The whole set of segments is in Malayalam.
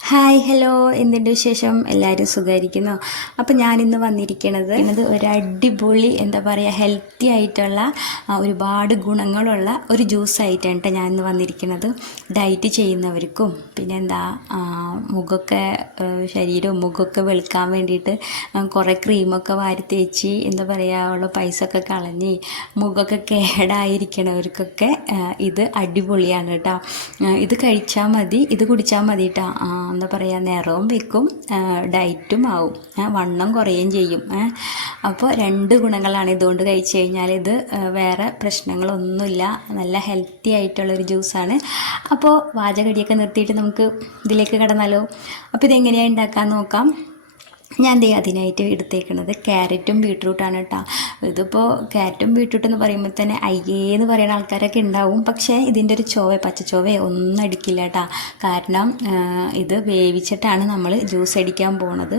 ഹായ് ഹലോ എന്തുണ്ട് വിശേഷം? എല്ലാവരും സുഖമായിരിക്കുന്നു അപ്പോൾ ഞാനിന്ന് വന്നിരിക്കുന്നത് എന്നത് ഒരു അടിപൊളി എന്താ പറയുക ഹെൽത്തി ആയിട്ടുള്ള ഒരുപാട് ഗുണങ്ങളുള്ള ഒരു ജ്യൂസ് ആയിട്ടാണ് കേട്ടോ ഞാൻ ഇന്ന് വന്നിരിക്കുന്നത് ഡയറ്റ് ചെയ്യുന്നവർക്കും പിന്നെ എന്താ മുഖമൊക്കെ ശരീരവും മുഖമൊക്കെ വെളുക്കാൻ വേണ്ടിയിട്ട് കുറേ ക്രീമൊക്കെ വാരി തേച്ച് എന്താ പറയുക ഉള്ള പൈസ ഒക്കെ കളഞ്ഞ് മുഖമൊക്കെ കേടായിരിക്കണവർക്കൊക്കെ ഇത് അടിപൊളിയാണ് കേട്ടോ. ഇത് കഴിച്ചാൽ മതി ഇത് കുടിച്ചാൽ മതി കേട്ടോ. എന്താ പറയുക നിറവും വെക്കും ഡയറ്റും ആവും. വണ്ണം കുറയുകയും ചെയ്യും. അപ്പോൾ രണ്ട് ഗുണങ്ങളാണ് ഇതുകൊണ്ട് കഴിച്ചു കഴിഞ്ഞാൽ ഇത് വേറെ പ്രശ്നങ്ങളൊന്നുമില്ല. നല്ല ഹെൽത്തി ആയിട്ടുള്ളൊരു ജ്യൂസാണ്. അപ്പോൾ വാചകടിയൊക്കെ നിർത്തിയിട്ട് നമുക്ക് ഇതിലേക്ക് കടന്നാലോ? അപ്പോൾ ഇതെങ്ങനെയാണ് ഉണ്ടാക്കാൻ നോക്കാം. ഞാൻ ദേ അതിനായിട്ട് എടുത്തേക്കുന്നത് ക്യാരറ്റും ബീട്രൂട്ടാണ് കേട്ടോ ഇതിപ്പോൾ ക്യാരറ്റും ബീട്രൂട്ട് എന്ന് പറയുമ്പോൾ തന്നെ അയ്യേ എന്ന് പറയുന്ന ആൾക്കാരൊക്കെ ഉണ്ടാവും. പക്ഷേ ഇതിന്റെ ഒരു പച്ച പച്ചച്ചൊവയോ ഒന്നും അടിക്കില്ല കേട്ടോ കാരണം ഇത് വേവിച്ചിട്ടാണ് നമ്മൾ ജ്യൂസ് അടിക്കാൻ പോണത്.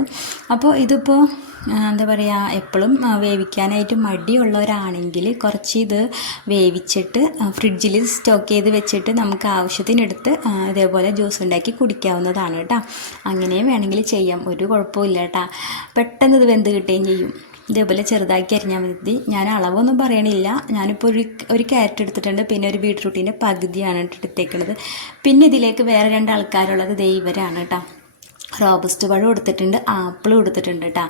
അപ്പോൾ ഇതിപ്പോൾ എന്താ പറയുക എപ്പോഴും വേവിക്കാനായിട്ട് മടിയുള്ളവരാണെങ്കിൽ കുറച്ച് ഇത് വേവിച്ചിട്ട് ഫ്രിഡ്ജിൽ സ്റ്റോക്ക് ചെയ്ത് വെച്ചിട്ട് നമുക്ക് ആവശ്യത്തിനെടുത്ത് ഇതേപോലെ ജ്യൂസ് ഉണ്ടാക്കി കുടിക്കാവുന്നതാണ് കേട്ടോ അങ്ങനെയും വേണമെങ്കിൽ ചെയ്യാം. ഒരു കുഴപ്പമില്ല കേട്ടോ പെട്ടെന്ന് ഇത് വെന്ത് കിട്ടുകയും ചെയ്യും. ഇതേപോലെ ചെറുതാക്കി അരിഞ്ഞാൽ മതി. ഞാൻ അളവൊന്നും പറയണില്ല. ഞാനിപ്പോൾ ഒരു ഒരു ക്യാരറ്റ് എടുത്തിട്ടുണ്ട്. പിന്നെ ഒരു ബീട്രൂട്ടിന്റെ പകുതിയാണ് എടുത്തേക്കുന്നത് പിന്നെ ഇതിലേക്ക് വേറെ രണ്ട് ആൾക്കാരുള്ളത് ദൈവരാണ് കേട്ടോ. റോബസ്റ്റ് പഴം എടുത്തിട്ടുണ്ട് ആപ്പിൾ എടുത്തിട്ടുണ്ട് കേട്ടോ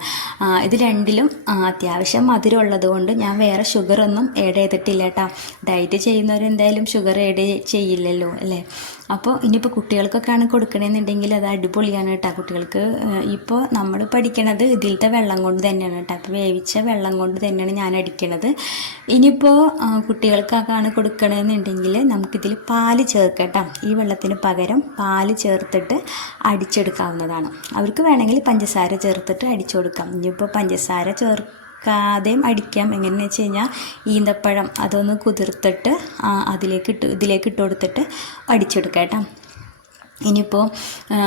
ഇത് രണ്ടിലും അത്യാവശ്യം മധുരം ഉള്ളതുകൊണ്ട് ഞാൻ വേറെ ഷുഗറൊന്നും ഏഡ് ചെയ്തിട്ടില്ല കേട്ടോ ഡയറ്റ് ചെയ്യുന്നവരെന്തായാലും ഷുഗർ ഏഡ് ചെയ്യില്ലല്ലോ അല്ലേ? അപ്പോൾ ഇനിയിപ്പോൾ കുട്ടികൾക്കൊക്കെയാണ് കൊടുക്കണമെന്നുണ്ടെങ്കിൽ അത് അടിപൊളിയാണ് കേട്ടോ കുട്ടികൾക്ക് ഇപ്പോൾ നമ്മൾ പഠിക്കണത് ഇതിലത്തെ വെള്ളം കൊണ്ട് തന്നെയാണ് കേട്ടോ അപ്പോൾ വേവിച്ച വെള്ളം കൊണ്ട് തന്നെയാണ് ഞാൻ അടിക്കണത്. ഇനിയിപ്പോൾ കുട്ടികൾക്കൊക്കെയാണ് കൊടുക്കണമെന്നുണ്ടെങ്കിൽ നമുക്കിതിൽ പാൽ ചേർക്കട്ടോ. ഈ വെള്ളത്തിന് പകരം പാൽ ചേർത്തിട്ട് അടിച്ചെടുക്കാവുന്നതാണ്. അവർക്ക് വേണമെങ്കിൽ പഞ്ചസാര ചേർത്തിട്ട് അടിച്ചു കൊടുക്കാം. ഇനിയിപ്പോൾ പഞ്ചസാര ചേർക്കാതെയും അടിക്കാം. എങ്ങനെയെന്ന് വെച്ച് കഴിഞ്ഞാൽ ഈന്തപ്പഴം അതൊന്ന് കുതിർത്തിട്ട് അതിലേക്ക് ഇട്ട് ഇതിലേക്ക് ഇട്ട് കൊടുത്തിട്ട് അടിച്ചെടുക്കാം കേട്ടോ. ഇനിയിപ്പോൾ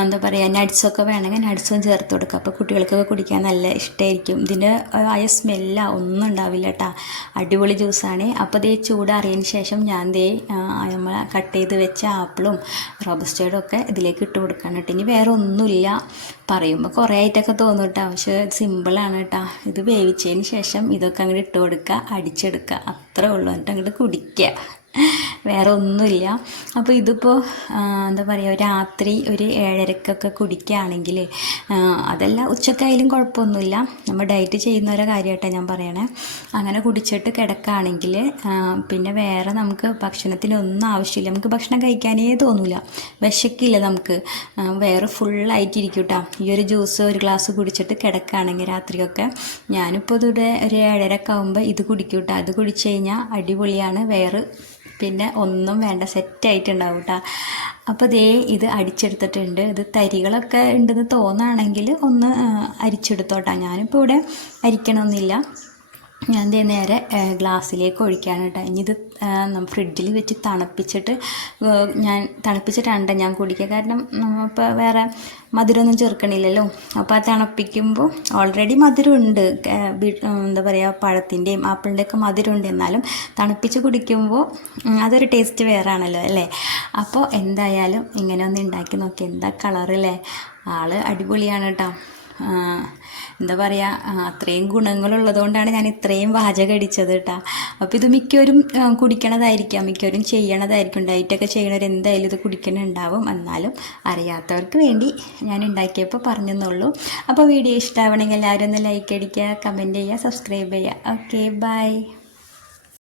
എന്താ പറയുക നട്ട്സൊക്കെ വേണമെങ്കിൽ നട്ട്സും ചേർത്ത് കൊടുക്കുക അപ്പോൾ കുട്ടികൾക്കൊക്കെ കുടിക്കാൻ നല്ല ഇഷ്ടമായിരിക്കും ഇതിന്റെ ആയ സ്മെല്ല ഒന്നും ഉണ്ടാവില്ല കേട്ടോ അടിപൊളി ജ്യൂസാണ് അപ്പോൾ ദേ ചൂടാറിയതിന് ശേഷം ഞാൻ ദേ നമ്മൾ കട്ട് ചെയ്ത് വെച്ച ആപ്പിളും റോബസ്റ്റേഡും ഒക്കെ ഇതിലേക്ക് ഇട്ട് കൊടുക്കാൻ കേട്ടോ ഇനി വേറെ ഒന്നുമില്ല പറയുമ്പോൾ കുറേ ആയിട്ടൊക്കെ തോന്നും കേട്ടോ പക്ഷേ സിമ്പിളാണ് കേട്ടോ ഇത് വേവിച്ചതിന് ശേഷം ഇതൊക്കെ അങ്ങോട്ട് ഇട്ട് കൊടുക്കുക അടിച്ചെടുക്കുക അത്രേ ഉള്ളൂ. എന്നിട്ട് അങ്ങോട്ട് കുടിക്കുക വേറെ ഒന്നുമില്ല. അപ്പോൾ ഇതിപ്പോൾ എന്താ പറയുക രാത്രി ഒരു ഏഴരക്കൊക്കെ കുടിക്കുകയാണെങ്കിൽ അതല്ല ഉച്ചക്കായാലും കുഴപ്പമൊന്നുമില്ല. നമ്മൾ ഡയറ്റ് ചെയ്യുന്നവരെ കാര്യമായിട്ടാണ് ഞാൻ പറയണേ. അങ്ങനെ കുടിച്ചിട്ട് കിടക്കുകയാണെങ്കിൽ പിന്നെ വേറെ നമുക്ക് ഭക്ഷണത്തിനൊന്നും ആവശ്യമില്ല. നമുക്ക് ഭക്ഷണം കഴിക്കാനേ തോന്നില്ല വിശക്കില്ല നമുക്ക്. വേറെ ഫുള്ളായിട്ടിരിക്കും കേട്ടോ ഈ ഒരു ജ്യൂസ് ഒരു ഗ്ലാസ് കുടിച്ചിട്ട് കിടക്കുകയാണെങ്കിൽ രാത്രിയൊക്കെ ഞാനിപ്പോൾ ഇതിവിടെ ഒരു ഏഴരക്കാവുമ്പോൾ ഇത് കുടിക്കും കേട്ടോ അത് കുടിച്ച് കഴിഞ്ഞാൽ അടിപൊളിയാണ്. വേറെ പിന്നെ ഒന്നും വേണ്ട സെറ്റായിട്ടുണ്ടാവും കേട്ടോ അപ്പോൾ ദേ ഇത് അടിച്ചെടുത്തിട്ടുണ്ട്. ഇത് തരികളൊക്കെ ഉണ്ടെന്ന് തോന്നുകയാണെങ്കിൽ ഒന്ന് അരിച്ചെടുത്തോട്ടാ. ഞാനിപ്പോൾ ഇവിടെ അരിക്കണമെന്നില്ല ഞാൻ ദേ നേരെ ഗ്ലാസ്സിലേക്ക് ഒഴിക്കുകയാണ് കേട്ടോ. ഇനി ഇത് ഫ്രിഡ്ജിൽ വെച്ച് തണുപ്പിച്ചിട്ട് ഞാൻ തണുപ്പിച്ചിട്ടാണ് ഞാൻ കുടിക്കുക. കാരണം ഇപ്പോൾ വേറെ മധുരമൊന്നും ചേർക്കണില്ലല്ലോ. അപ്പോൾ അത് തണുപ്പിക്കുമ്പോൾ ഓൾറെഡി മധുരമുണ്ട്. ആ, എന്താ പറയുക പഴത്തിന്റെയും ആപ്പിളിന്റെ ഒക്കെ മധുരമുണ്ട്. എന്നാലും തണുപ്പിച്ച് കുടിക്കുമ്പോൾ അതൊരു ടേസ്റ്റ് വേറെ ആണല്ലോ അല്ലേ? അപ്പോൾ എന്തായാലും ഇങ്ങനെ ഒന്ന് ഉണ്ടാക്കി നോക്കി. എന്താ കളറല്ലേ ആൾ അടിപൊളിയാണ് കേട്ടോ. ആ, എന്താ പറയുക അത്രയും ഗുണങ്ങളുള്ളതുകൊണ്ടാണ് ഞാൻ ഇത്രയും വാചകം അടിച്ചത് കേട്ടോ അപ്പോൾ ഇത് മിക്കവരും കുടിക്കണതായിരിക്കാം മിക്കവരും ചെയ്യണതായിരിക്കും ഡയറ്റൊക്കെ ചെയ്യണവർ എന്തായാലും ഇത് കുടിക്കണുണ്ടാവും. എന്നാലും അറിയാത്തവർക്ക് വേണ്ടി ഞാൻ ഉണ്ടാക്കിയപ്പോൾ പറഞ്ഞെന്നുള്ളൂ. അപ്പോൾ വീഡിയോ ഇഷ്ടമാവണമെങ്കിൽ എല്ലാവരും ഒന്ന് ലൈക്ക് അടിക്കുക കമന്റ് ചെയ്യുക സബ്സ്ക്രൈബ് ചെയ്യുക ഓക്കെ ബൈ